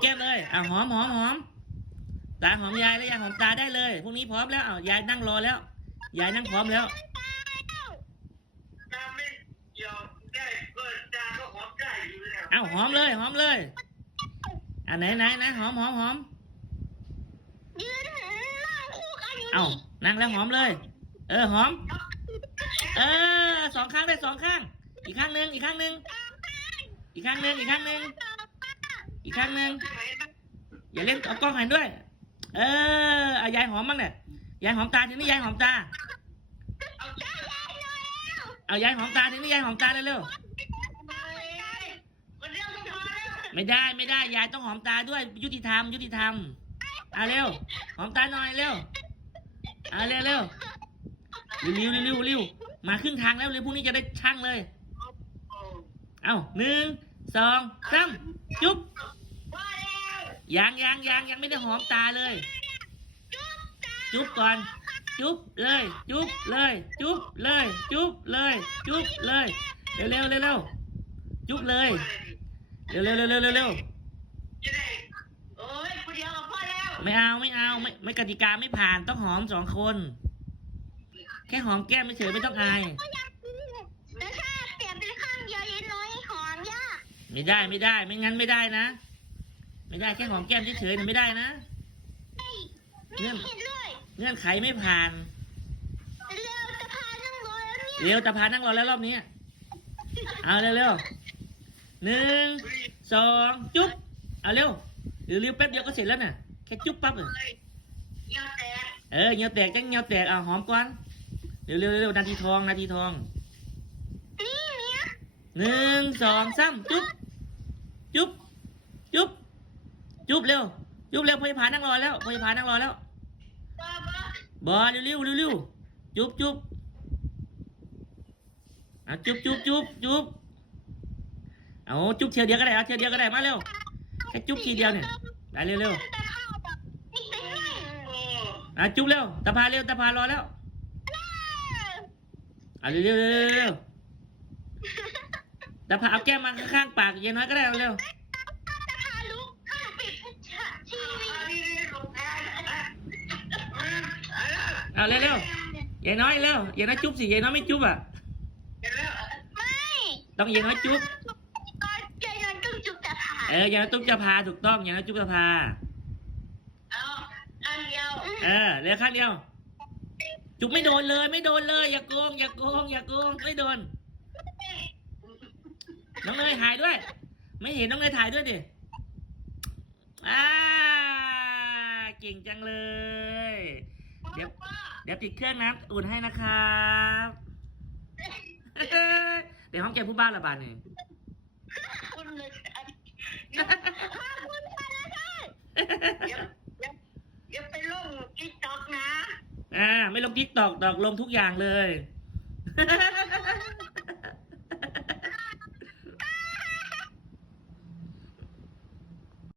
แก้มเลยอะหอมหอมหอมตาหอมยายแล้วยายหอมตาได้เลยพรุ่งนี้พร้อมแล้วอ้าวยายนั่งรอแล้ว ยายนั่งพร้อมแล้วตาไม่ยอมได้ก็ตาก็หอมได้อยู่แล้วเอ้าหอมเลยหอมเลยอะไหนไหนไหนหอมหอมหอมยืนนั่งคู่กันอยู่เอ้านั่งแล้วหอมเลย เออหอม เออสองข้างได้สองข้าง อีกข้างหนึ่งอีกข้างหนึ่งอีกข้างหนึ่งอีกข้างหนึ่ง อีกข้างหนึ่งอย่าเล่นเอากล้องหันด้วย เอออายายหอมบ้างเนี่ยยายหอมตาทีนี้ยายหอมตา เอายายหอมตาทีนี้ยายหอมตาเร็วมันเร็วๆไม่ได้ไม่ได้ยายต้องหอมตาด้วย ยุติธรรมยุติธรรมเอาเร็วหอมตาหน่อยเร็วเอาเร็วเร็วเร็วเร็วเร็วเร็วมาครึ่งทางแล้วเร็วพรุ่งนี้จะได้ช่างเลย เอาหนึ่งสองสามจุ๊บ ยังยังยังยังไม่ได้หอมตาเลย จุ๊บก่อน จุ๊บเลย จุ๊บเลย จุ๊บเลย จุ๊บเลย จุ๊บเลยเร็วเร็วเร็วเร็วจุ๊บเลยเร็วเร็วเร็วเร็วเร็วเร็วจะได้โอ้ยคนเดียวก็พอแล้วไม่เอาไม่เอาไม่ไม่กติกาไม่ผ่านต้องหอมสองคน แค่หอมแก้มไม่เฉยไม่ต้องอายแต่ถ้าเปลี่ยนเป็นข้างเดียวยัยน้อยหอมยากไม่ได้ไม่ได้ไม่งั้นไม่ได้นะ ไม่ได้แค่หอมแก้มเฉยๆเนี่ยไม่ได้นะไม่เห็นด้วยเงื่อนไขไม่ผ่าน เร็วจะพานั่งรอแล้วเนี่ยเร็วตาพานั่งรอแล้วรอบนี้ เอาเร็วเร็วหนึ่งสองจุ๊บ เอาเร็วเร็วเร็วแป๊บเดียวก็เสร็จแล้วน่ะ แค่จุ๊บปั๊บเลยเงี้ยแตกเออเงียวแตกจังเงียวแตกเอาหอมก่อนเร็วเร็วเร็วนาทีทองนาทีทองนี่เนี่ยหนึ่งสองสามจุ๊บ จุ๊บ จุ๊บ จุบเร็ว จุบเร็วพยาพานั่งรอแล้วพยาพานั่งรอแล้วบ้าบ้าบอเร็วเร็วเร็วเร็วจุบจุบเอาจุ๊บจุบจุบจุบเอาจุบเทียวเดียวก็ได้เอาเทียวเดียวก็ได้มาเร็วแค่จุบทีเดียวเนี่ยได้เร็วเร็วแต่เข้าแบบนี่เป็นไงโอ้อะจุบเร็วตาพาเร็วตาพารอแล้วเอาเร็วเร็วเร็วเร็วเร็วตาพาเอาแก้มมาข้างๆปากเยายน้อยก็ได้เร็ว เอาเร็วเร็วยายน้อยเร็วยายน้อยจุ๊บสิยายน้อยไม่จุ๊บอะเห็นแล้วไม่ต้องยายน้อยจุ๊บก็ใจนั้นต้องจุดแต่พาเออยายน้อยจุ๊บจะพาถูกต้องยายน้อยจุ๊บจะพาเอาอันเดียวเออเร็วข้างเดียว จุ๊บไม่โดนเลย ไม่โดนเลย อย่าโกงอย่าโกงอย่าโกงไม่โดน น้องเนยถ่ายด้วย ไม่เห็นน้องเนยถ่ายด้วยดิอ่าเก่งจังเลยเดี๋ยวเดี๋ยวติดเครื่องน้ำอุ่นให้นะครับเดี๋ยวห้องแกผู้บ้านละบาทหนึ่งคุณเลยขอบคุณค่ะนะท่านเดี๋ยวเดี๋ยวเดี๋ยวไปลงติ๊กต็อกนะ อ่า ไม่ลงทิกตอกดอกลงทุกอย่างเลย